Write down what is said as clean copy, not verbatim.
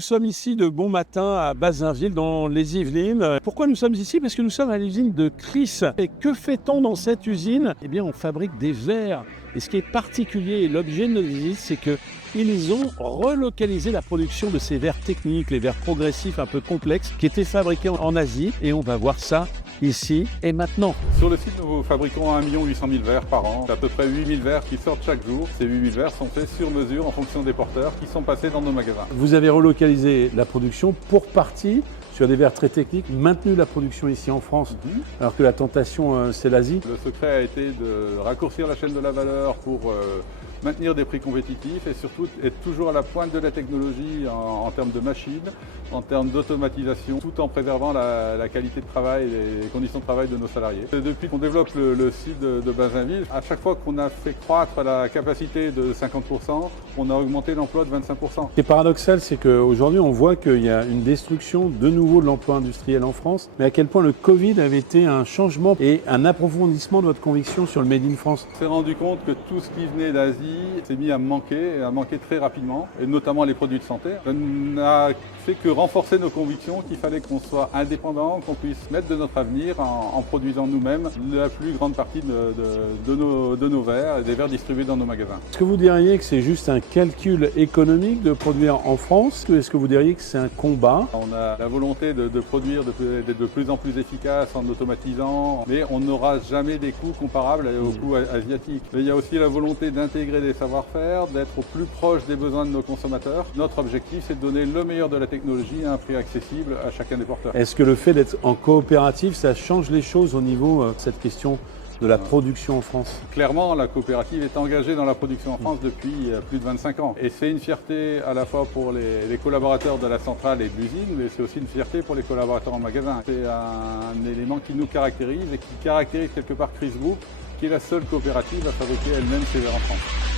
nous sommes ici de bon matin à Bazainville, dans les Yvelines. Pourquoi nous sommes ici? Parce que nous sommes à l'usine de Chris. Et que fait-on dans cette usine? Eh bien, on fabrique des verres. Et ce qui est particulier, et l'objet de notre visite, c'est qu'ils ont relocalisé la production de ces verres techniques, les verres progressifs un peu complexes, qui étaient fabriqués en Asie. Et on va voir ça ici et maintenant. Sur le site, nous fabriquons 1 800 000 verres par an. C'est à peu près 8 000 verres qui sortent chaque jour. Ces 8 000 verres sont faits sur mesure en fonction des porteurs qui sont passés dans nos magasins. Vous avez relocalisé la production pour partie sur des verres très techniques, maintenu la production ici en France, alors que la tentation, c'est l'Asie. Le secret a été de raccourcir la chaîne de la valeur pour maintenir des prix compétitifs et surtout être toujours à la pointe de la technologie en termes de machines, en termes d'automatisation, tout en préservant la qualité de travail et les conditions de travail de nos salariés. Depuis qu'on développe le site de Bazainville, à chaque fois qu'on a fait croître la capacité de 50%, on a augmenté l'emploi de 25%. Ce qui est paradoxal, c'est qu'aujourd'hui, on voit qu'il y a une destruction de nouveau de l'emploi industriel en France, mais à quel point le Covid avait été un changement et un approfondissement de votre conviction sur le Made in France. On s'est rendu compte que tout ce qui venait d'Asie s'est mis à manquer très rapidement, et notamment les produits de santé. Ça n'a fait que renforcer nos convictions qu'il fallait qu'on soit indépendant, qu'on puisse mettre de notre avenir en produisant nous-mêmes la plus grande partie de nos verres et des verres distribués dans nos magasins. Est-ce que vous diriez que c'est juste un calcul économique de produire en France, ou est-ce que vous diriez que c'est un combat? On a la volonté de produire, d'être de plus en plus efficace en automatisant, mais on n'aura jamais des coûts comparables aux coûts asiatiques. Mais il y a aussi la volonté d'intégrer des savoir-faire, d'être au plus proche des besoins de nos consommateurs. Notre objectif, c'est de donner le meilleur de la technologie à un prix accessible à chacun des porteurs. Est-ce que le fait d'être en coopérative, ça change les choses au niveau de cette question de la production en France? Clairement, la coopérative est engagée dans la production en France depuis plus de 25 ans. Et c'est une fierté à la fois pour les collaborateurs de la centrale et de l'usine, mais c'est aussi une fierté pour les collaborateurs en magasin. C'est un élément qui nous caractérise et qui caractérise quelque part Chris Group, qui est la seule coopérative à fabriquer elle-même ses verres en France.